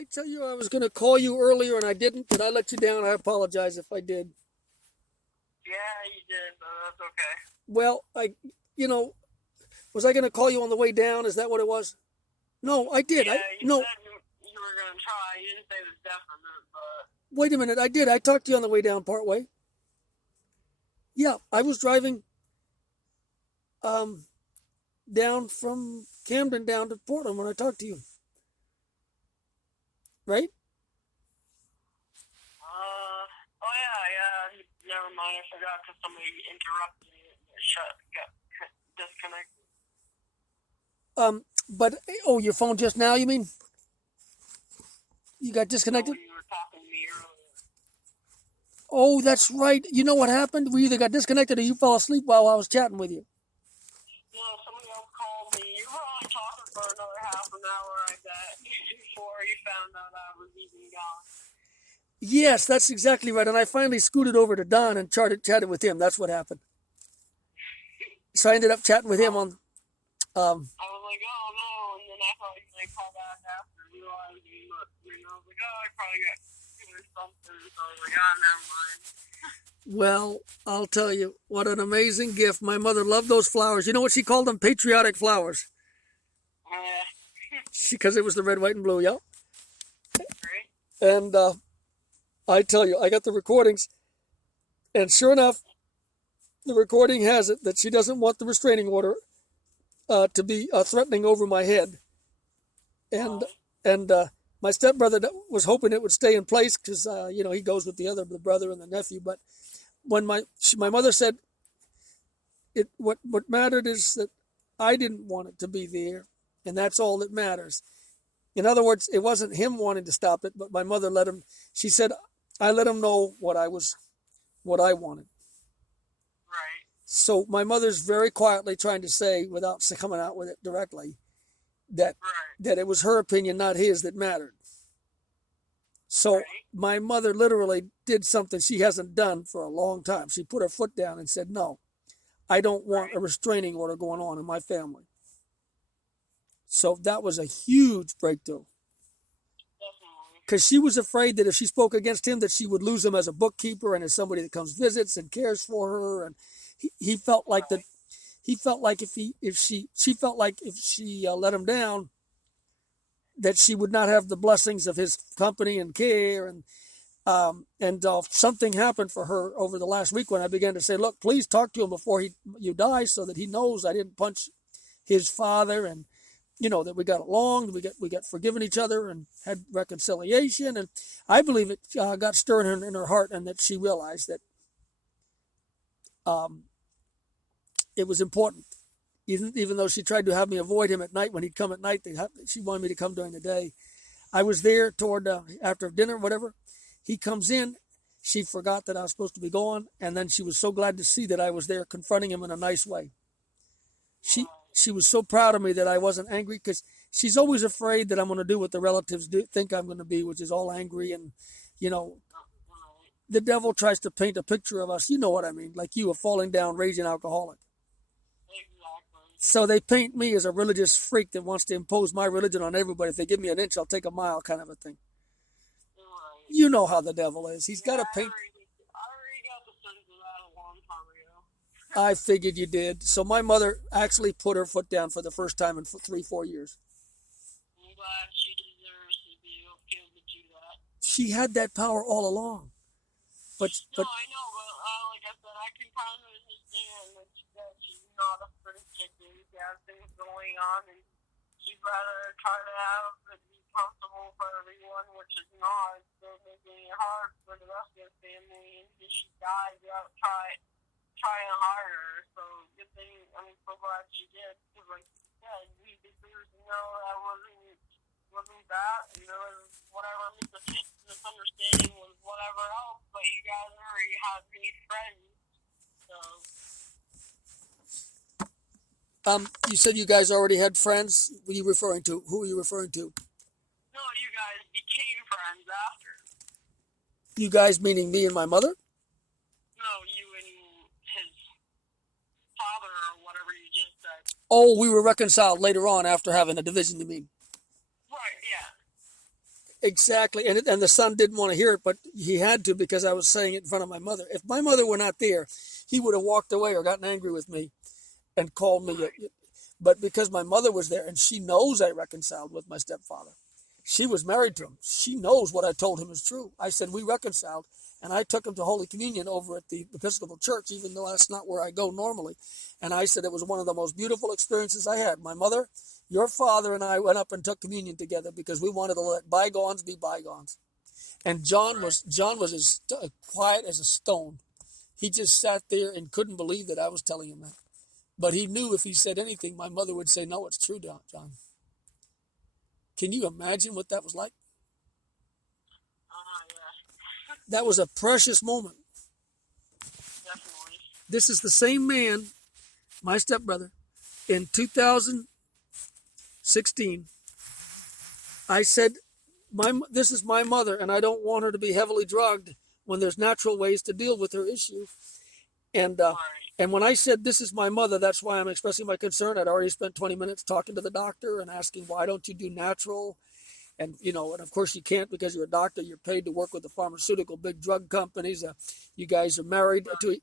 I tell you, I was going to call you earlier and I didn't. Did I let you down? I apologize if I did. Yeah, you did, but that's okay. Well, you know, was I going to call you on the way down? Is that what it was? No, I did. Yeah, you No, said you were going to try. You didn't say the definite, but wait a minute. I did. I talked to you on the way down part way. Yeah, I was driving um, down from Camden down to Portland when I talked to you. Right? oh yeah. Never mind, I forgot because somebody interrupted me and got disconnected. But, oh, your phone just now, you mean? You got disconnected? So you were talking to me earlier. Oh, that's right. You know what happened? We either got disconnected or you fell asleep while I was chatting with you. No, somebody else called me. You were only talking for another half an hour, I bet, before you found out I was even gone. Yes, that's exactly right. And I finally scooted over to Don and chatted with him. That's what happened. So I ended up chatting with him on. I was like, oh no, and then I thought you might call back after you realized you looked, and I was like, oh, I probably got or something. So I was like, oh, never mind. Well, I'll tell you, what an amazing gift. My mother loved those flowers. You know what she called them? Patriotic flowers. Because it was the red, white, and blue, yeah? Right? And I tell you, I got the recordings, and sure enough, the recording has it that she doesn't want the restraining order to be threatening over my head. And my stepbrother was hoping it would stay in place because, he goes with the brother and the nephew. But when my mother said, what mattered is that I didn't want it to be there, and that's all that matters. In other words, it wasn't him wanting to stop it, but my mother let him. She said, I let him know what I wanted. Right. So my mother's very quietly trying to say, without coming out with it directly, that it was her opinion, not his, that mattered. So my mother literally did something she hasn't done for a long time. She put her foot down and said, no, I don't want a restraining order going on in my family. So that was a huge breakthrough. Because she was afraid that if she spoke against him, that she would lose him as a bookkeeper and as somebody that comes visits and cares for her. And he felt like that. He felt like she felt like if she let him down, that she would not have the blessings of his company and care. And something happened for her over the last week when I began to say, look, please talk to him before you die, so that he knows I didn't punch his father, and that we got along, we got forgiven each other and had reconciliation. And I believe it got stirred in her heart, and that she realized that it was important. Even though she tried to have me avoid him at night when he'd come at night, she wanted me to come during the day. I was there toward after dinner, whatever. He comes in. She forgot that I was supposed to be gone, and then she was so glad to see that I was there, confronting him in a nice way. She was so proud of me that I wasn't angry, because she's always afraid that I'm going to do what the relatives think I'm going to be, which is all angry. And, the devil tries to paint a picture of us, you know what I mean, like you, a falling down, raging alcoholic. Exactly. So they paint me as a religious freak that wants to impose my religion on everybody. If they give me an inch, I'll take a mile, kind of a thing. Right. You know how the devil is. He's got to paint. I already got the sense of that a long time ago. I figured you did. So my mother actually put her foot down for the first time in 3-4 years. I'm glad she deserves to be able to do that. She had that power all along. No, I know, but like I said, I can kind of understand that she's not a pretty chicken. She has things going on, and she'd rather try to have it be comfortable for everyone, which is not. So making it hard for the rest of the family, and if she dies without trying harder. So good thing, so glad she did. Because like you said, we deserve to know that wasn't that, and there was whatever misunderstanding was whatever else, but you guys already had made friends, so. You said you guys already had friends. Who are you referring to? No, you guys became friends after. You guys meaning me and my mother? No, you and his father or whatever you just said. Oh, we were reconciled later on after having a division, you mean? Right, yeah. Exactly, and the son didn't want to hear it, but he had to because I was saying it in front of my mother. If my mother were not there, he would have walked away or gotten angry with me and called me. But because my mother was there and she knows I reconciled with my stepfather, she was married to him. She knows what I told him is true. I said we reconciled, and I took him to Holy Communion over at the Episcopal Church, even though that's not where I go normally. And I said it was one of the most beautiful experiences I had. My mother, your father, and I went up and took communion together because we wanted to let bygones be bygones. And John was as quiet as a stone. He just sat there and couldn't believe that I was telling him that. But he knew if he said anything, my mother would say, "No, it's true, John." Can you imagine what that was like? Yeah. That was a precious moment. Definitely. This is the same man, my stepbrother, in 2016. I said, this is my mother, and I don't want her to be heavily drugged when there's natural ways to deal with her issue. And Right. and when I said this is my mother, that's why I'm expressing my concern. I'd already spent 20 minutes talking to the doctor and asking, why don't you do natural? And, and of course you can't because you're a doctor. You're paid to work with the pharmaceutical big drug companies. You guys are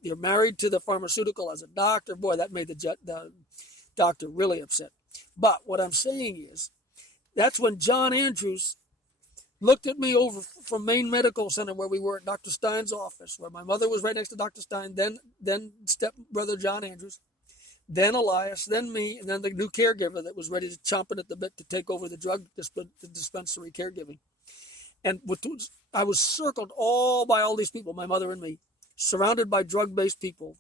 you're married to the pharmaceutical as a doctor. Boy, that made the doctor really upset. But what I'm saying is, that's when John Andrews looked at me over from Maine Medical Center where we were at Dr. Stein's office, where my mother was right next to Dr. Stein, then stepbrother John Andrews, then Elias, then me, and then the new caregiver that was ready to chomping at the bit to take over the the dispensary caregiving. And I was circled all by all these people, my mother and me, surrounded by drug-based people.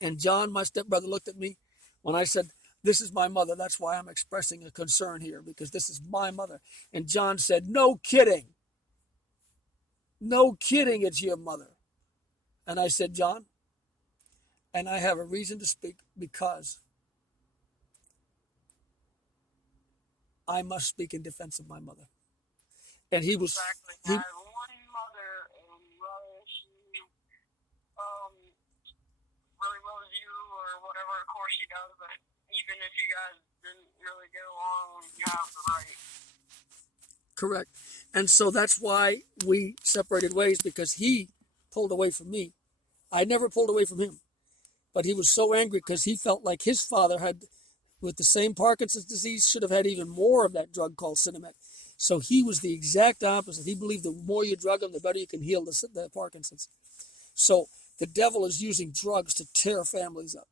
And John, my stepbrother, looked at me when I said, this is my mother. That's why I'm expressing a concern here, because this is my mother. And John said, no kidding. No kidding, it's your mother. And I said, John, and I have a reason to speak because I must speak in defense of my mother. And he was... Exactly. I have one mother, and whether she really loves you or whatever, of course she does, but even if you guys didn't really get along, you have the right. Correct. And so that's why we separated ways, because he pulled away from me. I never pulled away from him. But he was so angry because he felt like his father had, with the same Parkinson's disease, should have had even more of that drug called Cinemet. So he was the exact opposite. He believed the more you drug him, the better you can heal the Parkinson's. So the devil is using drugs to tear families up.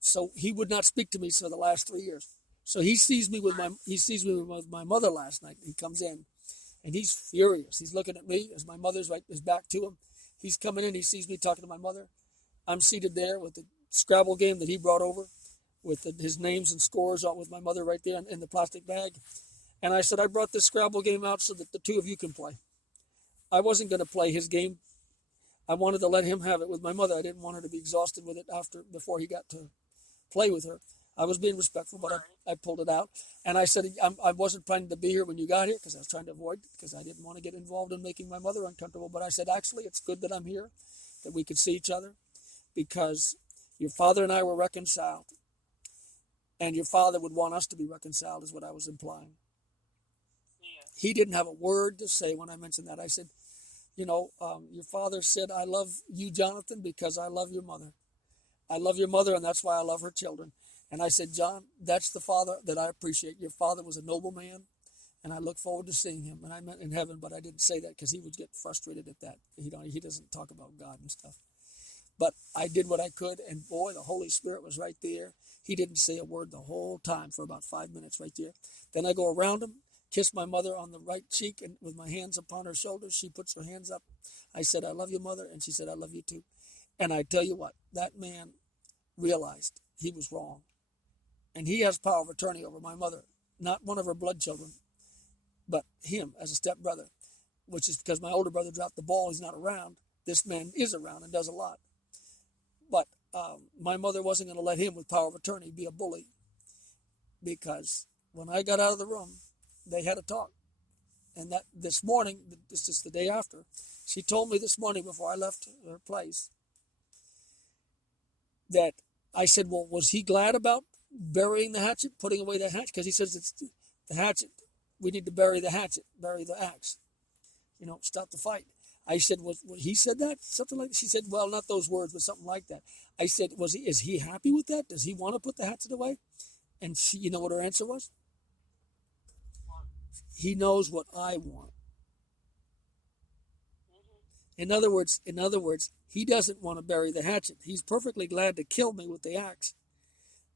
So he would not speak to me for the last 3 years. So he sees me with my mother last night. He comes in, and he's furious. He's looking at me as my mother's his back to him. He's coming in. He sees me talking to my mother. I'm seated there with the Scrabble game that he brought over, with his names and scores on with my mother right there in the plastic bag. And I said, I brought this Scrabble game out so that the two of you can play. I wasn't going to play his game. I wanted to let him have it with my mother. I didn't want her to be exhausted with it before he got to play with her. I was being respectful, but I pulled it out. And I said, I wasn't planning to be here when you got here because I was trying to avoid, because I didn't want to get involved in making my mother uncomfortable. But I said, actually, it's good that I'm here, that we could see each other, because your father and I were reconciled. And your father would want us to be reconciled, is what I was implying. Yeah. He didn't have a word to say when I mentioned that. I said, your father said, I love you, Jonathan, because I love your mother. I love your mother, and that's why I love her children. And I said, John, that's the father that I appreciate. Your father was a noble man, and I look forward to seeing him. And I meant in heaven, but I didn't say that because he would get frustrated at that. He doesn't talk about God and stuff. But I did what I could, and boy, the Holy Spirit was right there. He didn't say a word the whole time for about 5 minutes right there. Then I go around him, kiss my mother on the right cheek, and with my hands upon her shoulders, she puts her hands up. I said, I love you, mother, and she said, I love you too. And I tell you what, that man realized he was wrong. And he has power of attorney over my mother, not one of her blood children, but him as a stepbrother, which is because my older brother dropped the ball. He's not around. This man is around and does a lot. But my mother wasn't going to let him with power of attorney be a bully, because when I got out of the room, they had a talk. And that this morning, this is the day after, she told me this morning before I left her place that I said, well, was he glad about burying the hatchet, putting away the hatchet, because he says it's the hatchet. We need to bury the hatchet, bury the axe. Stop the fight. I said, he said that? Something like that? She said, well, not those words, but something like that. I said, is he happy with that? Does he want to put the hatchet away? And she, you know what her answer was? He knows what I want. In other words, he doesn't want to bury the hatchet. He's perfectly glad to kill me with the axe.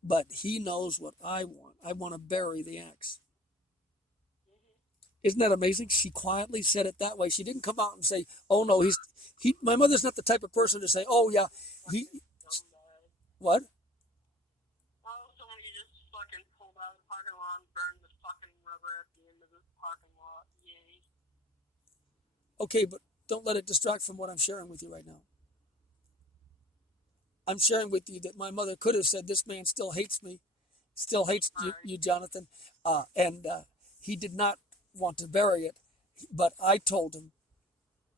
But he knows what I want. I want to bury the axe. Isn't that amazing? She quietly said it that way. She didn't come out and say, oh no, my mother's not the type of person to say, oh yeah, what? Oh, somebody just fucking pulled out of the parking lot and burned the fucking rubber at the end of this parking lot. Yay. Okay, but don't let it distract from what I'm sharing with you right now. I'm sharing with you that my mother could have said, this man still hates me, still hates you, Jonathan, and he did not want to bury it, but I told him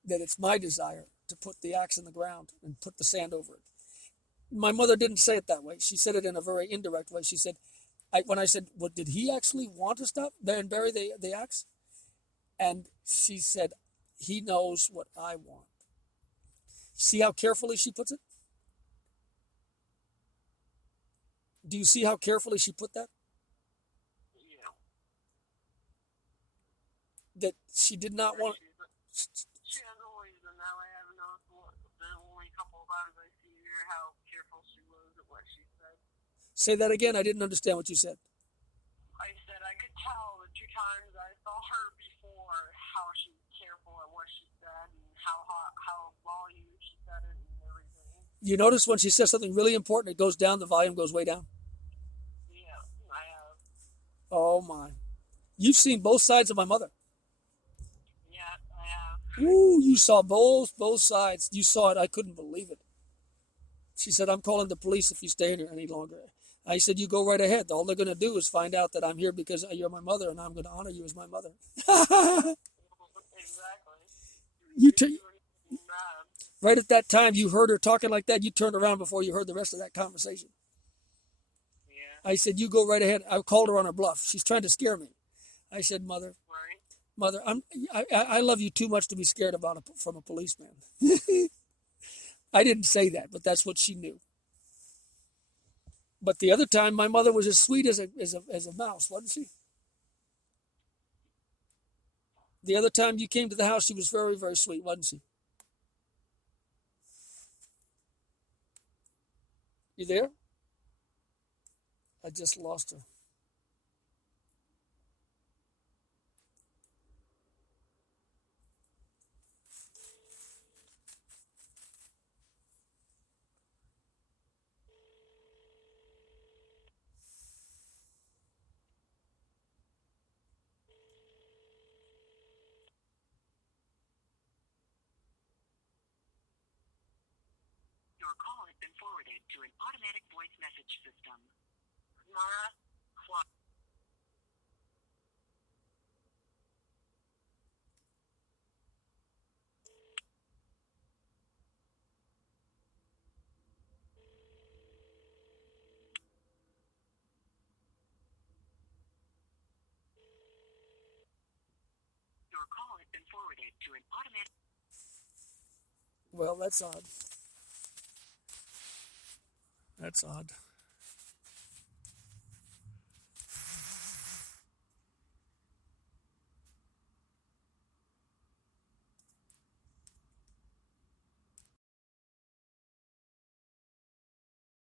that it's my desire to put the axe in the ground and put the sand over it. My mother didn't say it that way. She said it in a very indirect way. She said, when I said, well, did he actually want to stop there and bury the axe? And she said, he knows what I want. See how carefully she puts it? Do you see how carefully she put that? Yeah. That she did not want. She has always been that way. I've noticed the only couple of times I see her how careful she was at what she said. Say that again. I didn't understand what you said. I said I could tell the 2 times I saw her before how she was careful at what she said and how volume she said it and everything. You notice when she says something really important, it goes down, the volume goes way down? Yeah, I have. Oh my. You've seen both sides of my mother. Yeah, I have. Ooh, you saw both sides. You saw it. I couldn't believe it. She said, I'm calling the police if you stay here any longer. I said, you go right ahead. All they're going to do is find out that I'm here because you're my mother and I'm going to honor you as my mother. Exactly. Right at that time, you heard her talking like that. You turned around before you heard the rest of that conversation. Yeah. I said, you go right ahead. I called her on her bluff. She's trying to scare me. I said, Mother, I love you too much to be scared from a policeman. I didn't say that, but that's what she knew. But the other time, my mother was as sweet as a mouse, wasn't she? The other time you came to the house, she was very, very sweet, wasn't she? You there? I just lost her. Your call has been forwarded to an automatic voice message system. Your call has been forwarded to an automatic... Well, that's odd. That's odd.